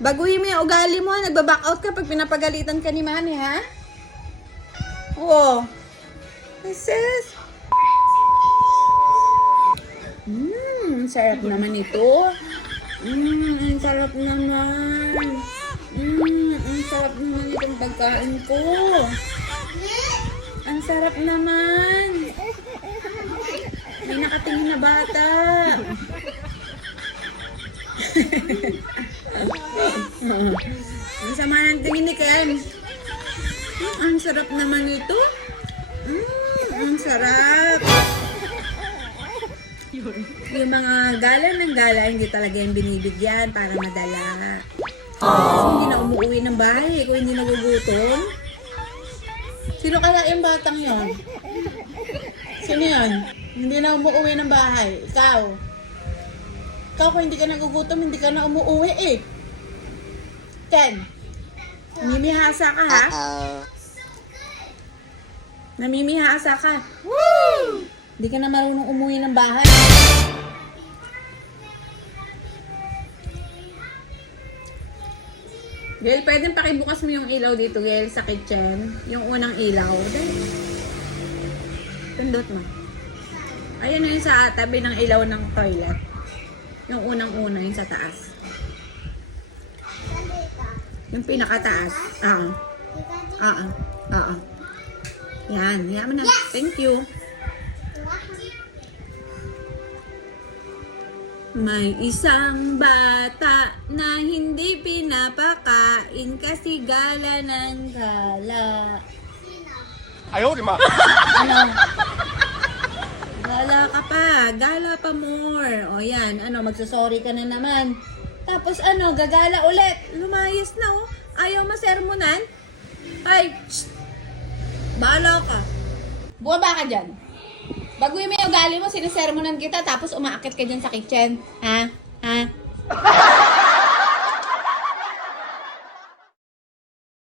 Baguhin mo yung ugali mo. Nagbaback out ka pag pinapagalitan ka ni mami, ha? Oo. Ay, sis. Sarap naman ito. Ang sarap naman. Ang sarap naman itong pagkain ko. Ang sarap naman. May nakatingin na bata. Ang sama ng tingin ni Ken. Ang sarap naman ito. Ang sarap. Yung mga gala ng gala, hindi talaga yung binibigyan para madala. Kasi hindi na umuwi ng bahay kung hindi nagugutom. Sino kaya yung batang yon? Sino yun? Hindi na umuwi ng bahay. Ikaw. Ikaw kung hindi ka nagugutom, hindi ka na umuwi eh. Ken, namimihasa ka ha? Namimihasa ka. Woo! Hindi ka na marunong umuwi ng bahay. Gail, pwedeng pakibukas mo yung ilaw dito, Gail, sa kitchen. Yung unang ilaw. Dahil. Tundot mo. Ayun yung sa tabi ng ilaw ng toilet. Yung unang-una, yung sa taas. Yung pinakataas. Yan, yan mo na. Thank you. May isang bata na hindi pinapakain kasi gala ng gala. Ayaw, di ma. Ano? Gala ka pa. Gala pa more. O yan, ano, magsasorry ka na naman. Tapos ano, gagala ulit. Lumayas na oh. Ayaw masermonan. Ay, shh. Bahala ka. Bumaba ka dyan. Baguhin mo yung ugali mo, sinasermonan kita, tapos umaakit ka dyan sa kitchen. Ha?